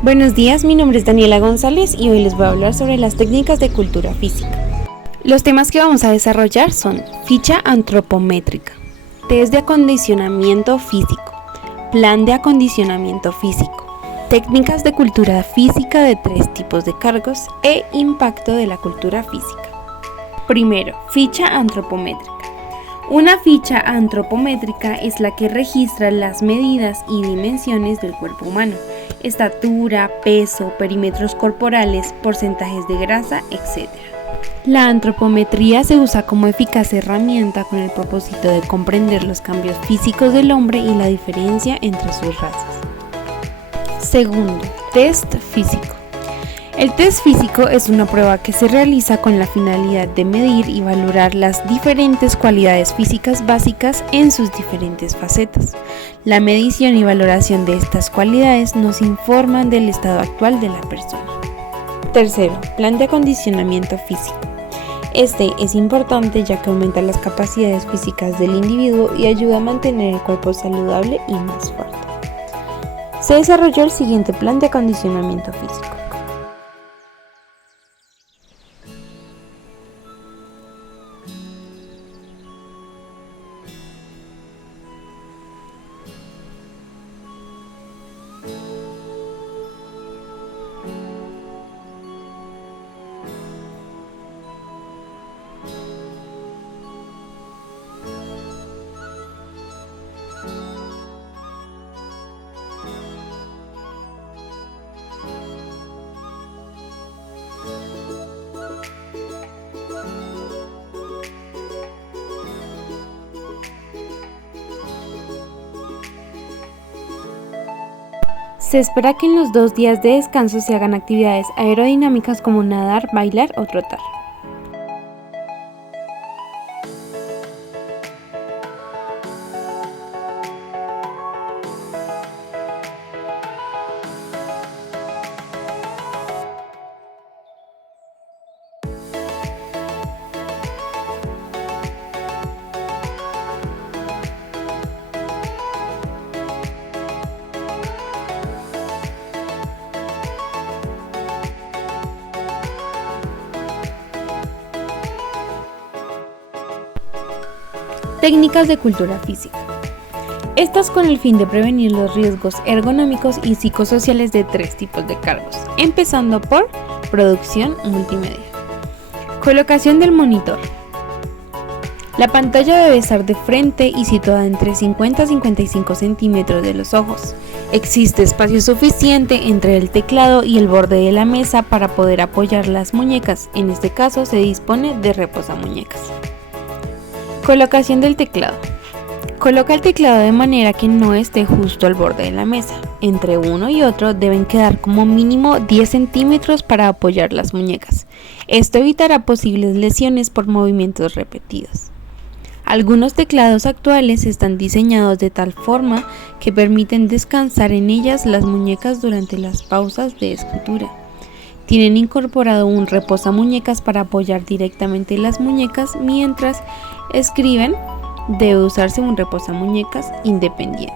Buenos días, mi nombre es Daniela González y hoy les voy a hablar sobre las técnicas de cultura física. Los temas que vamos a desarrollar son ficha antropométrica, test de acondicionamiento físico, plan de acondicionamiento físico, técnicas de cultura física de 3 tipos de cargos e impacto de la cultura física. Primero, ficha antropométrica. Una ficha antropométrica es la que registra las medidas y dimensiones del cuerpo humano, estatura, peso, perímetros corporales, porcentajes de grasa, etc. La antropometría se usa como eficaz herramienta con el propósito de comprender los cambios físicos del hombre y la diferencia entre sus razas. Segundo, test físico. El test físico es una prueba que se realiza con la finalidad de medir y valorar las diferentes cualidades físicas básicas en sus diferentes facetas. La medición y valoración de estas cualidades nos informan del estado actual de la persona. Tercero, plan de acondicionamiento físico. Este es importante ya que aumenta las capacidades físicas del individuo y ayuda a mantener el cuerpo saludable y más fuerte. Se desarrolló el siguiente plan de acondicionamiento físico. Se espera que en los 2 días de descanso se hagan actividades aerodinámicas como nadar, bailar o trotar. Técnicas de cultura física. Estas con el fin de prevenir los riesgos ergonómicos y psicosociales de 3 tipos de cargos, empezando por producción multimedia. Colocación del monitor. La pantalla debe estar de frente y situada entre 50 a 55 centímetros de los ojos. Existe espacio suficiente entre el teclado y el borde de la mesa para poder apoyar las muñecas. En este caso se dispone de reposamuñecas. Colocación del teclado. Coloca el teclado de manera que no esté justo al borde de la mesa. Entre uno y otro deben quedar como mínimo 10 centímetros para apoyar las muñecas. Esto evitará posibles lesiones por movimientos repetidos. Algunos teclados actuales están diseñados de tal forma que permiten descansar en ellas las muñecas durante las pausas de escritura. Tienen incorporado un reposamuñecas para apoyar directamente las muñecas mientras escriben. Debe usarse un reposamuñecas independiente.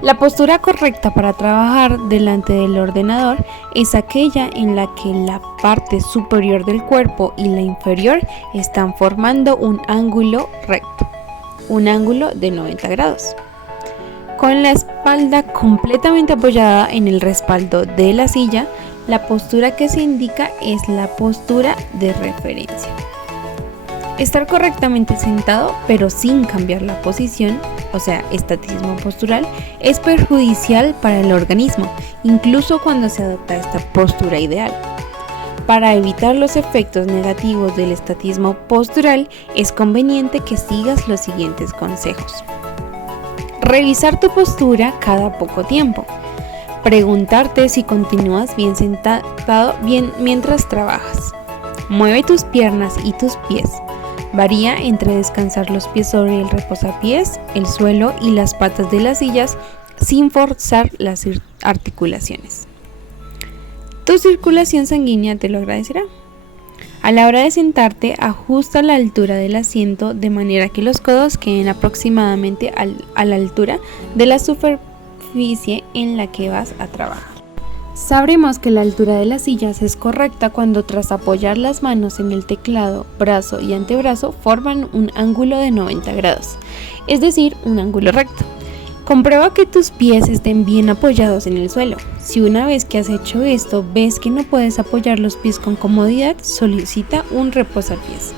La postura correcta para trabajar delante del ordenador es aquella en la que la parte superior del cuerpo y la inferior están formando un ángulo recto, un ángulo de 90 grados. Con la espalda completamente apoyada en el respaldo de la silla, la postura que se indica es la postura de referencia. Estar correctamente sentado pero sin cambiar la posición, o sea, estatismo postural, es perjudicial para el organismo, incluso cuando se adopta esta postura ideal. Para evitar los efectos negativos del estatismo postural, es conveniente que sigas los siguientes consejos. Revisar tu postura cada poco tiempo. Preguntarte si continúas bien sentado mientras trabajas. Mueve tus piernas y tus pies. Varía entre descansar los pies sobre el reposapiés, el suelo y las patas de las sillas sin forzar las articulaciones. Tu circulación sanguínea te lo agradecerá. A la hora de sentarte, ajusta la altura del asiento de manera que los codos queden aproximadamente a la altura de la superficie en la que vas a trabajar. Sabremos que la altura de las sillas es correcta cuando tras apoyar las manos en el teclado, brazo y antebrazo forman un ángulo de 90 grados, es decir, un ángulo recto. Comprueba que tus pies estén bien apoyados en el suelo. Si una vez que has hecho esto ves que no puedes apoyar los pies con comodidad, solicita un reposapiés.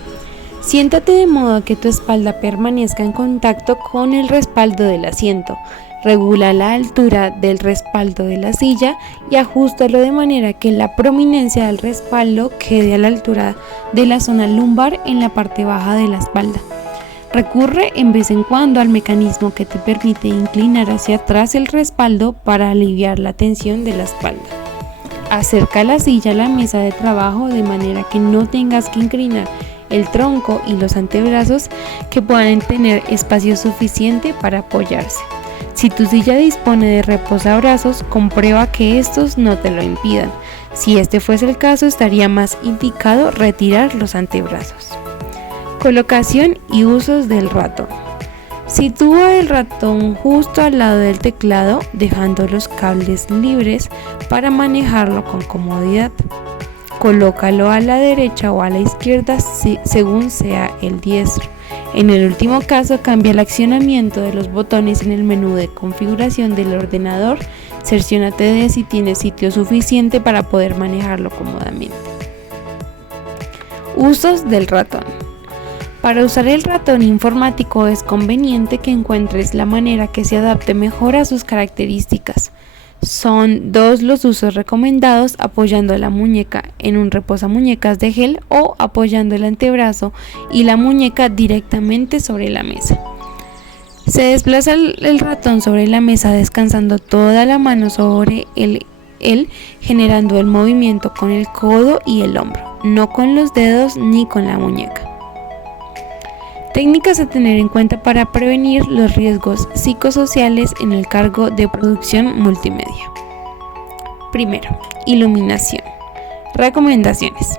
Siéntate de modo que tu espalda permanezca en contacto con el respaldo del asiento. Regula la altura del respaldo de la silla y ajústalo de manera que la prominencia del respaldo quede a la altura de la zona lumbar en la parte baja de la espalda. Recurre en vez en cuando al mecanismo que te permite inclinar hacia atrás el respaldo para aliviar la tensión de la espalda. Acerca la silla a la mesa de trabajo de manera que no tengas que inclinar el tronco y los antebrazos, que puedan tener espacio suficiente para apoyarse. Si tu silla dispone de reposabrazos, comprueba que estos no te lo impidan. Si este fuese el caso, estaría más indicado retirar los antebrazos. Colocación y usos del ratón. Sitúa el ratón justo al lado del teclado, dejando los cables libres para manejarlo con comodidad. Colócalo a la derecha o a la izquierda según sea el diestro. En el último caso, cambia el accionamiento de los botones en el menú de configuración del ordenador. Cerciónate de si tienes sitio suficiente para poder manejarlo cómodamente. Usos del ratón. Para usar el ratón informático es conveniente que encuentres la manera que se adapte mejor a sus características. Son dos los usos recomendados: apoyando la muñeca en un reposamuñecas de gel o apoyando el antebrazo y la muñeca directamente sobre la mesa. Se desplaza el ratón sobre la mesa descansando toda la mano sobre él, generando el movimiento con el codo y el hombro, no con los dedos ni con la muñeca. Técnicas a tener en cuenta para prevenir los riesgos psicosociales en el cargo de producción multimedia. Primero, iluminación. Recomendaciones.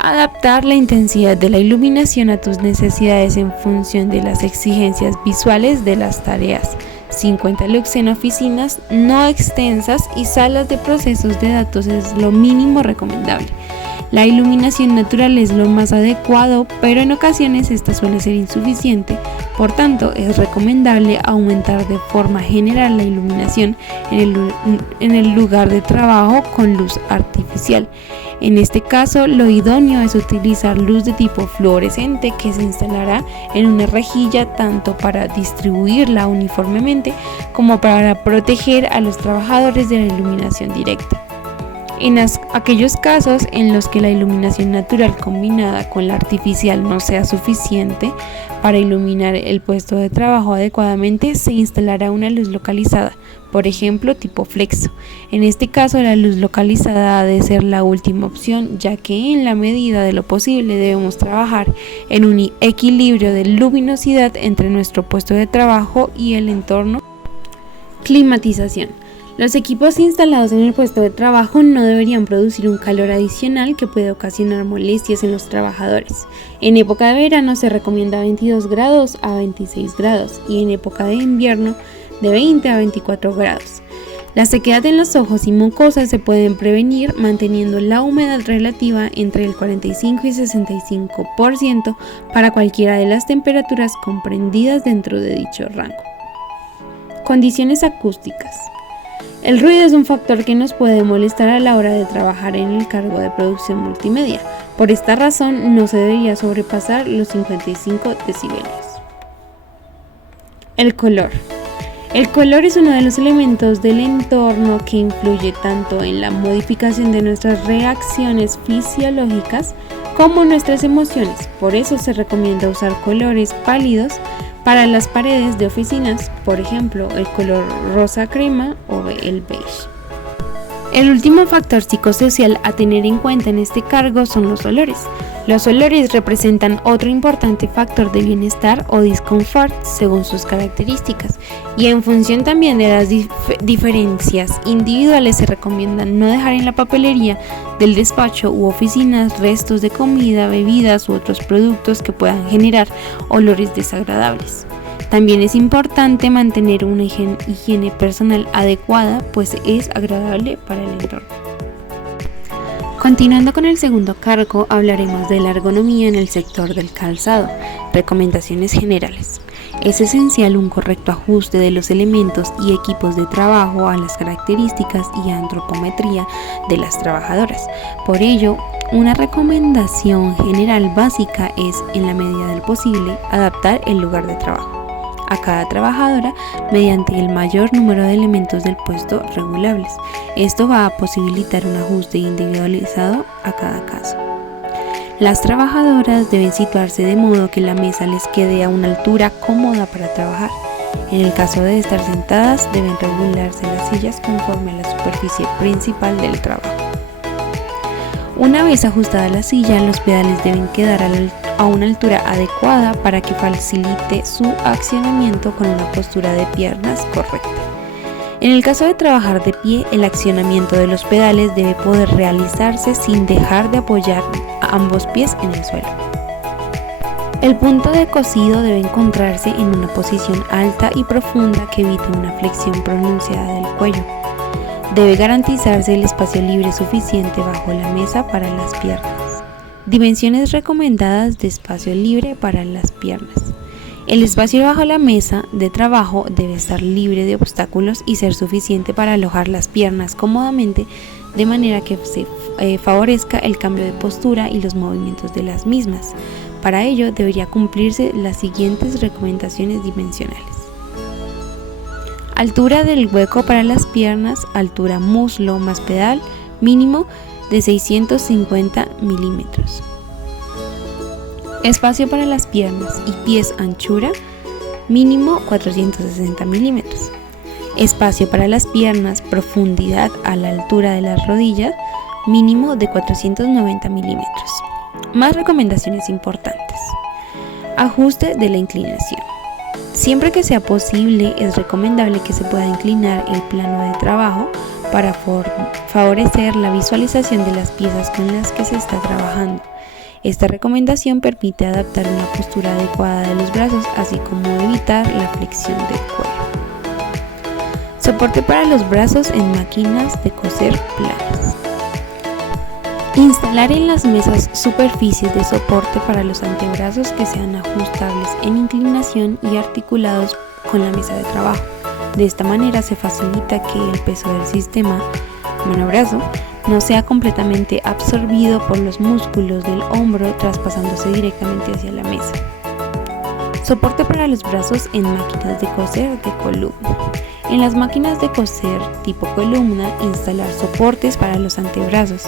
Adaptar la intensidad de la iluminación a tus necesidades en función de las exigencias visuales de las tareas. 50 lux en oficinas no extensas y salas de procesos de datos es lo mínimo recomendable. La iluminación natural es lo más adecuado, pero en ocasiones esta suele ser insuficiente. Por tanto, es recomendable aumentar de forma general la iluminación en el lugar de trabajo con luz artificial. En este caso, lo idóneo es utilizar luz de tipo fluorescente que se instalará en una rejilla tanto para distribuirla uniformemente como para proteger a los trabajadores de la iluminación directa. En aquellos casos en los que la iluminación natural combinada con la artificial no sea suficiente para iluminar el puesto de trabajo adecuadamente, se instalará una luz localizada, por ejemplo tipo flexo. En este caso, la luz localizada ha de ser la última opción, ya que en la medida de lo posible debemos trabajar en un equilibrio de luminosidad entre nuestro puesto de trabajo y el entorno. Climatización. Los equipos instalados en el puesto de trabajo no deberían producir un calor adicional que puede ocasionar molestias en los trabajadores. En época de verano se recomienda 22 grados a 26 grados y en época de invierno de 20 a 24 grados. La sequedad en los ojos y mucosas se pueden prevenir manteniendo la humedad relativa entre el 45 y 65% para cualquiera de las temperaturas comprendidas dentro de dicho rango. Condiciones acústicas. El ruido es un factor que nos puede molestar a la hora de trabajar en el cargo de producción multimedia. Por esta razón, no se debería sobrepasar los 55 decibelios. El color. El color es uno de los elementos del entorno que influye tanto en la modificación de nuestras reacciones fisiológicas como nuestras emociones. Por eso se recomienda usar colores pálidos para las paredes de oficinas, por ejemplo, el color rosa crema o el beige. El último factor psicosocial a tener en cuenta en este cargo son los olores. Los olores representan otro importante factor de bienestar o disconfort según sus características, y en función también de las diferencias individuales se recomienda no dejar en la papelería del despacho u oficinas restos de comida, bebidas u otros productos que puedan generar olores desagradables. También es importante mantener una higiene personal adecuada, pues es agradable para el entorno. Continuando con el segundo cargo, hablaremos de la ergonomía en el sector del calzado. Recomendaciones generales. Es esencial un correcto ajuste de los elementos y equipos de trabajo a las características y antropometría de las trabajadoras. Por ello, una recomendación general básica es, en la medida del posible, adaptar el lugar de trabajo a cada trabajadora mediante el mayor número de elementos del puesto regulables. Esto va a posibilitar un ajuste individualizado a cada caso. Las trabajadoras deben situarse de modo que la mesa les quede a una altura cómoda para trabajar. En el caso de estar sentadas, deben regularse las sillas conforme a la superficie principal del trabajo. Una vez ajustada la silla, los pedales deben quedar a una altura adecuada para que facilite su accionamiento con una postura de piernas correcta. En el caso de trabajar de pie, el accionamiento de los pedales debe poder realizarse sin dejar de apoyar ambos pies en el suelo. El punto de cosido debe encontrarse en una posición alta y profunda que evite una flexión pronunciada del cuello. Debe garantizarse el espacio libre suficiente bajo la mesa para las piernas. Dimensiones recomendadas de espacio libre para las piernas. El espacio bajo la mesa de trabajo debe estar libre de obstáculos y ser suficiente para alojar las piernas cómodamente, de manera que se favorezca el cambio de postura y los movimientos de las mismas. Para ello debería cumplirse las siguientes recomendaciones dimensionales. Altura del hueco para las piernas, altura muslo más pedal, mínimo de 650 milímetros. Espacio para las piernas y pies, anchura, mínimo 460 milímetros. Espacio para las piernas, profundidad a la altura de las rodillas, mínimo de 490 milímetros. Más recomendaciones importantes. Ajuste de la inclinación. Siempre que sea posible, es recomendable que se pueda inclinar el plano de trabajo para favorecer la visualización de las piezas con las que se está trabajando. Esta recomendación permite adaptar una postura adecuada de los brazos, así como evitar la flexión del cuello. Soporte para los brazos en máquinas de coser planas. Instalar en las mesas superficies de soporte para los antebrazos que sean ajustables en inclinación y articulados con la mesa de trabajo. De esta manera se facilita que el peso del sistema mano-brazo no sea completamente absorbido por los músculos del hombro, traspasándose directamente hacia la mesa. Soporte para los brazos en máquinas de coser de columna. En las máquinas de coser tipo columna, instalar soportes para los antebrazos.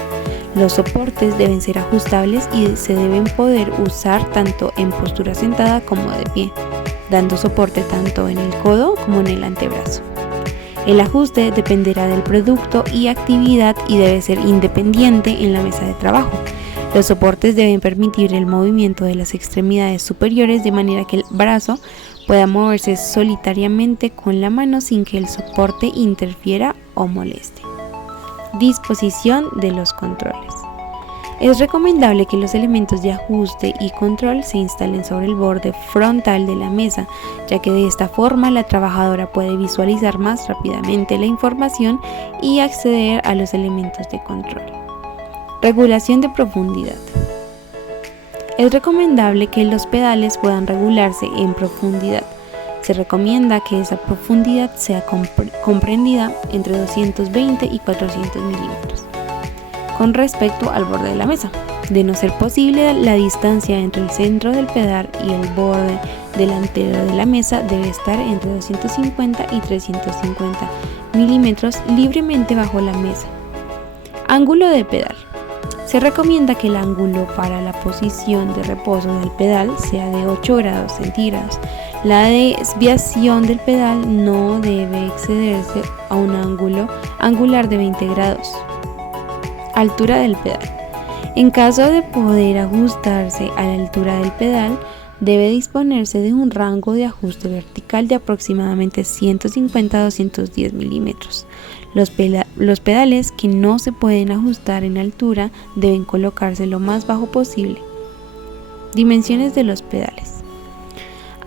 Los soportes deben ser ajustables y se deben poder usar tanto en postura sentada como de pie, dando soporte tanto en el codo como en el antebrazo. El ajuste dependerá del producto y actividad y debe ser independiente en la mesa de trabajo. Los soportes deben permitir el movimiento de las extremidades superiores de manera que el brazo pueda moverse solitariamente con la mano sin que el soporte interfiera o moleste. Disposición de los controles. Es recomendable que los elementos de ajuste y control se instalen sobre el borde frontal de la mesa, ya que de esta forma la trabajadora puede visualizar más rápidamente la información y acceder a los elementos de control. Regulación de profundidad. Es recomendable que los pedales puedan regularse en profundidad. Se recomienda que esa profundidad sea comprendida entre 220 y 400 milímetros con respecto al borde de la mesa. De no ser posible, la distancia entre el centro del pedal y el borde delantero de la mesa debe estar entre 250 y 350 milímetros libremente bajo la mesa. Ángulo de pedal. Se recomienda que el ángulo para la posición de reposo del pedal sea de 8 grados centígrados. La desviación del pedal no debe excederse a un ángulo angular de 20 grados. Altura del pedal. En caso de poder ajustarse a la altura del pedal, debe disponerse de un rango de ajuste vertical de aproximadamente 150 a 210 milímetros. Los pedales que no se pueden ajustar en altura deben colocarse lo más bajo posible. Dimensiones de los pedales.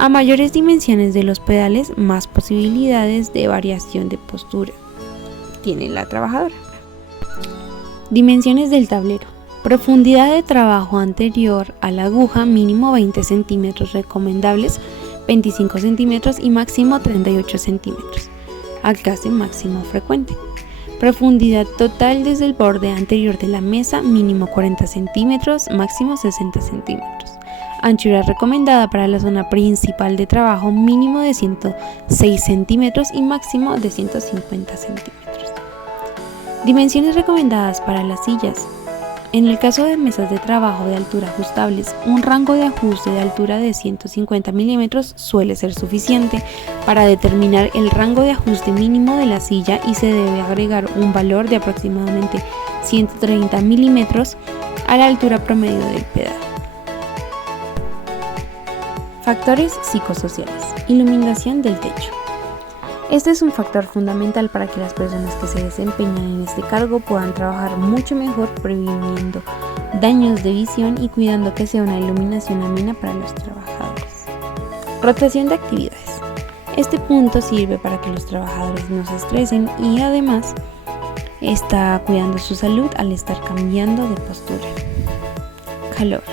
A mayores dimensiones de los pedales, más posibilidades de variación de postura tiene la trabajadora. Dimensiones del tablero. Profundidad de trabajo anterior a la aguja, mínimo 20 centímetros, recomendables 25 centímetros y máximo 38 centímetros. Alcance máximo frecuente. Profundidad total desde el borde anterior de la mesa, mínimo 40 centímetros, máximo 60 centímetros. Anchura recomendada para la zona principal de trabajo, mínimo de 106 centímetros y máximo de 150 centímetros. Dimensiones recomendadas para las sillas. En el caso de mesas de trabajo de altura ajustables, un rango de ajuste de altura de 150 milímetros suele ser suficiente para determinar el rango de ajuste mínimo de la silla y se debe agregar un valor de aproximadamente 130 milímetros a la altura promedio del pedal. Factores psicosociales. Iluminación del techo. Este es un factor fundamental para que las personas que se desempeñan en este cargo puedan trabajar mucho mejor, previniendo daños de visión y cuidando que sea una iluminación amena para los trabajadores. Rotación de actividades. Este punto sirve para que los trabajadores no se estresen y además está cuidando su salud al estar cambiando de postura. Calor.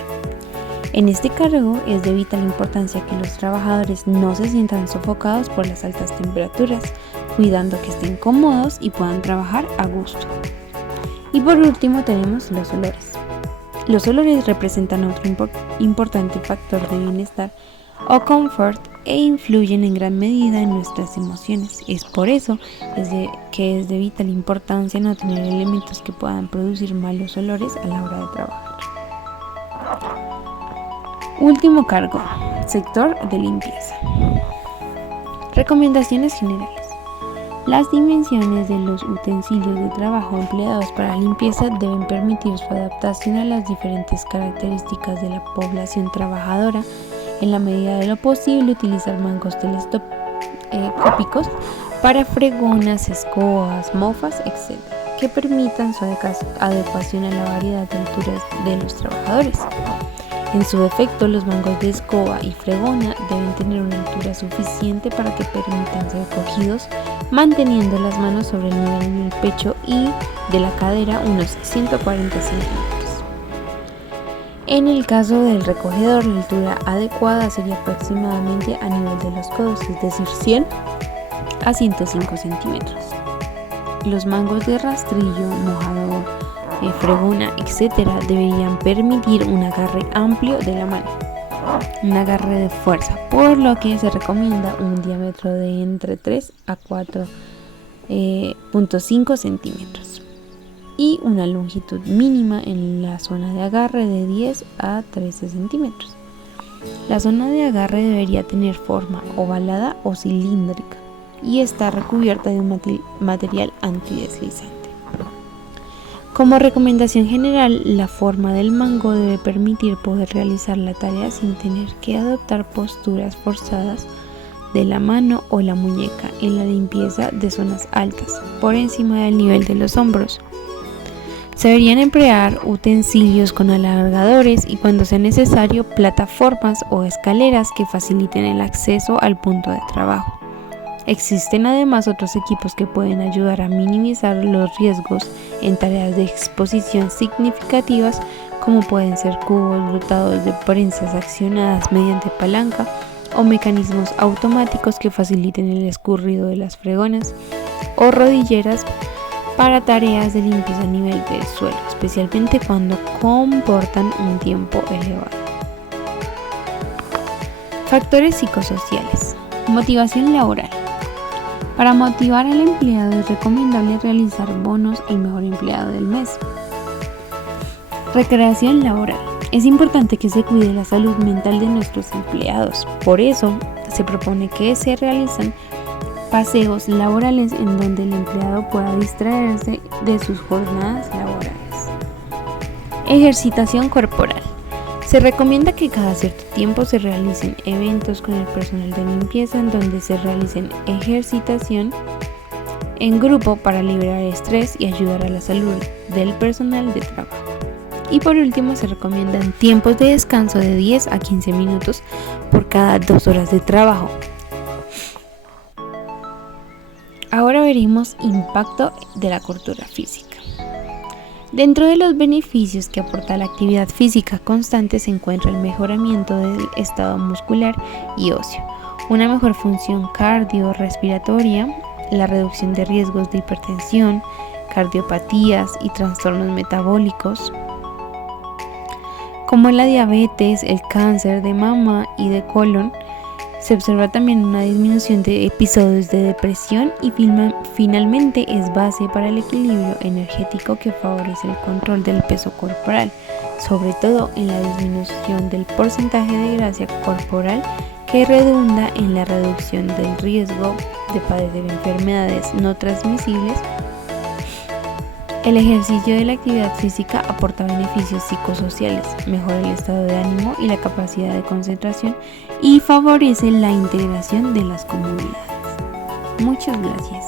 En este cargo es de vital importancia que los trabajadores no se sientan sofocados por las altas temperaturas, cuidando que estén cómodos y puedan trabajar a gusto. Y por último tenemos los olores. Los olores representan otro importante factor de bienestar o confort e influyen en gran medida en nuestras emociones. Es por eso que es de vital importancia no tener elementos que puedan producir malos olores a la hora de trabajar. Último cargo, sector de limpieza. Recomendaciones generales. Las dimensiones de los utensilios de trabajo empleados para la limpieza deben permitir su adaptación a las diferentes características de la población trabajadora. En la medida de lo posible, utilizar mangos telescópicos para fregonas, escobas, mofas, etc., que permitan su adecuación a la variedad de alturas de los trabajadores. En su defecto, los mangos de escoba y fregona deben tener una altura suficiente para que permitan ser cogidos, manteniendo las manos sobre el nivel del pecho y de la cadera unos 140 centímetros. En el caso del recogedor, la altura adecuada sería aproximadamente a nivel de los codos, es decir, 100 a 105 centímetros. Los mangos de rastrillo, mojador, fregona, etc. deberían permitir un agarre amplio de la mano, un agarre de fuerza, por lo que se recomienda un diámetro de entre 3 a 4.5 centímetros y una longitud mínima en la zona de agarre de 10 a 13 centímetros. La zona de agarre debería tener forma ovalada o cilíndrica y estar recubierta de un material antideslizante. Como recomendación general, la forma del mango debe permitir poder realizar la tarea sin tener que adoptar posturas forzadas de la mano o la muñeca en la limpieza de zonas altas, por encima del nivel de los hombros. Se deberían emplear utensilios con alargadores y, cuando sea necesario, plataformas o escaleras que faciliten el acceso al punto de trabajo. Existen además otros equipos que pueden ayudar a minimizar los riesgos en tareas de exposición significativas, como pueden ser cubos dotados de prensas accionadas mediante palanca o mecanismos automáticos que faciliten el escurrido de las fregonas o rodilleras para tareas de limpieza a nivel del suelo, especialmente cuando comportan un tiempo elevado. Factores psicosociales. Motivación laboral. Para motivar al empleado es recomendable realizar bonos al mejor empleado del mes. Recreación laboral. Es importante que se cuide la salud mental de nuestros empleados. Por eso se propone que se realicen paseos laborales en donde el empleado pueda distraerse de sus jornadas laborales. Ejercitación corporal. Se recomienda que cada cierto tiempo se realicen eventos con el personal de limpieza en donde se realicen ejercitación en grupo para liberar estrés y ayudar a la salud del personal de trabajo. Y por último, se recomiendan tiempos de descanso de 10 a 15 minutos por cada 2 horas de trabajo. Ahora veremos impacto de la cultura física. Dentro de los beneficios que aporta la actividad física constante se encuentra el mejoramiento del estado muscular y óseo, una mejor función cardiorrespiratoria, la reducción de riesgos de hipertensión, cardiopatías y trastornos metabólicos, como la diabetes, el cáncer de mama y de colon. Se observa también una disminución de episodios de depresión y finalmente es base para el equilibrio energético que favorece el control del peso corporal, sobre todo en la disminución del porcentaje de grasa corporal que redunda en la reducción del riesgo de padecer enfermedades no transmisibles. El ejercicio de la actividad física aporta beneficios psicosociales, mejora el estado de ánimo y la capacidad de concentración y favorece la integración de las comunidades. Muchas gracias.